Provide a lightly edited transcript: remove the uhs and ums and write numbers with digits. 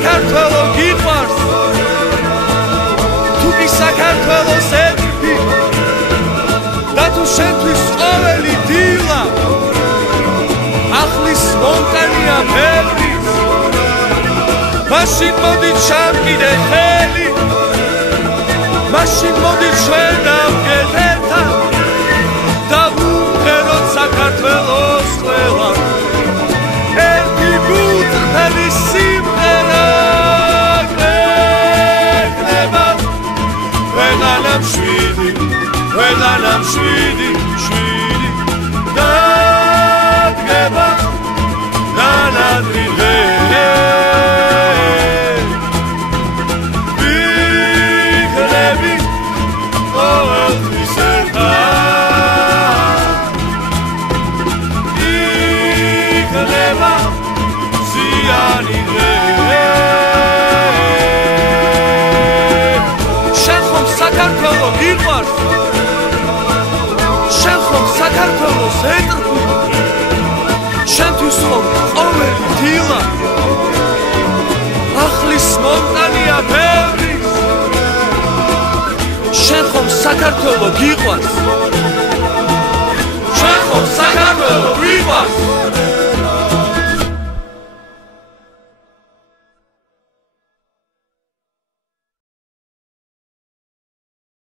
საქართველო გიყვარს თუ კი საქართველოს ეთქვი და თუ შენთვის ყოველი დილა ახლის მომტანია ბევრი მაშინ მოდი ჩამკიდე ხელი მაშინ მოდი ჩვენ დავდგეთ ერთად და ვუმღეროთ საქართველოს ყველა ერთი ბუწრფელი სიმღერა გვექნება ვეღანამ შვიდი დადგება განადრიდე ვიქნები ყოველთვის ერთად იქნება ზიანი დღე შენ ხომ საქართველო გიყვარს შენ ხომ საქართველოს ეტყვი შენთვის ხომ ყოველი დილა ახლის მომტანია ბევრი შენ ხომ საქართველო გიყვარს შენ ხომ საქართველო გიყვარს